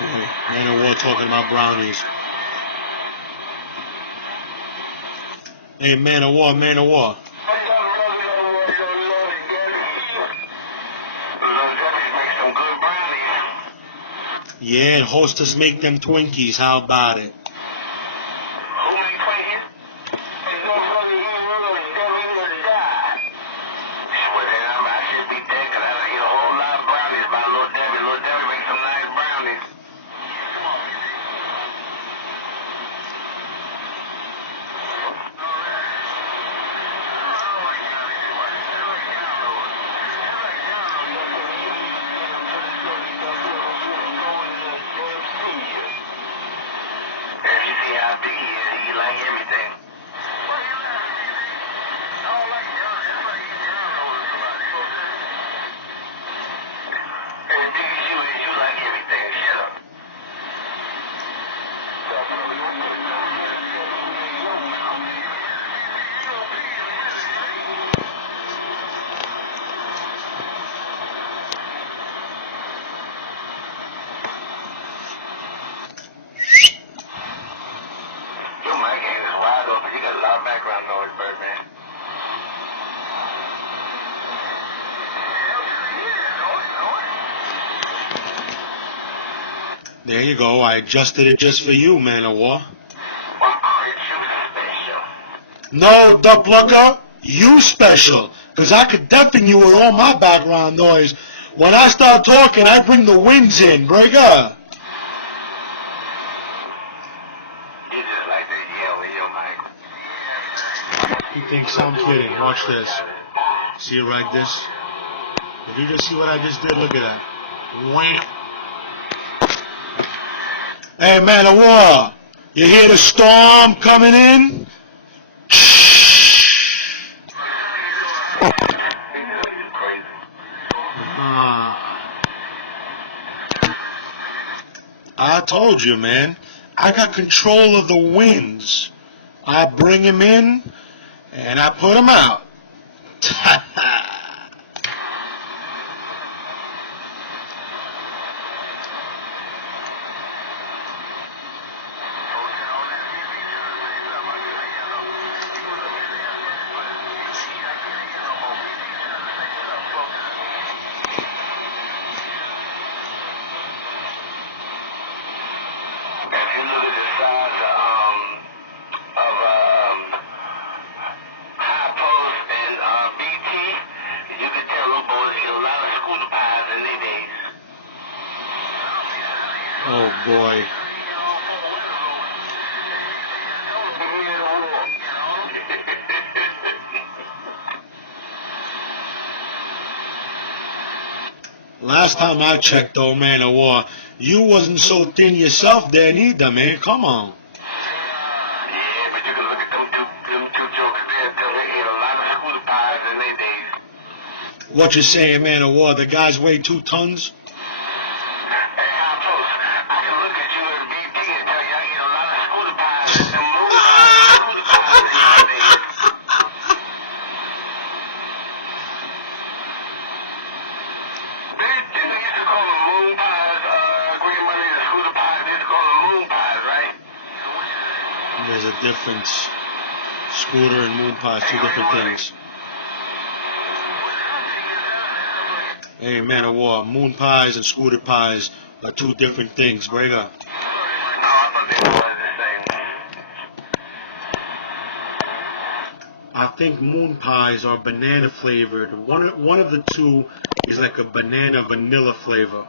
boy. Man of War talking about brownies. Hey, man of War, man of War. Yeah, and hostess make them Twinkies. How about it? How big he is, he like everything. As big as you like everything. Shut up. Your mic ain't as wide open. You got a lot of background noise, Birdman. There you go. I adjusted it just for you, man of War. Well, aren't you special? No, Duck Looker, you special. Because I could deafen you with all my background noise. When I start talking, I bring the winds in, Brigger. You just like to yell with your mic. He thinks I'm kidding. Watch this. See it like this? Did you just see what I just did? Look at that. Wham. Hey, man of War, you hear the storm coming in? I told you, man. I got control of the winds. I bring him in, and I put him out. If you look at the size of High Post and BT, you can tell them boys eat a lot of scooter pies in their days. Oh, boy. Last time I checked, though, man of War, you wasn't so thin yourself there neither, man. Come on. Yeah, but you can look at them two jokers there and tell they ate a lot of scooter pies in their days. What you saying, man of War? The guys weigh 2 tons? Hey, High Post, I can look at you as BT and tell you I eat a lot of scooter pies and more scooter pies in your days. Didn't they used to call them moon pies, Green Money and scooter pies? They used to call them moon pies, right? There's a difference. Scooter and moon pies, 2 different things. Hey, man of War, moon pies and scooter pies are 2 different things, Brigger. No, I thought they were the same. I think moon pies are banana flavored. One of the 2 is like a banana vanilla flavor.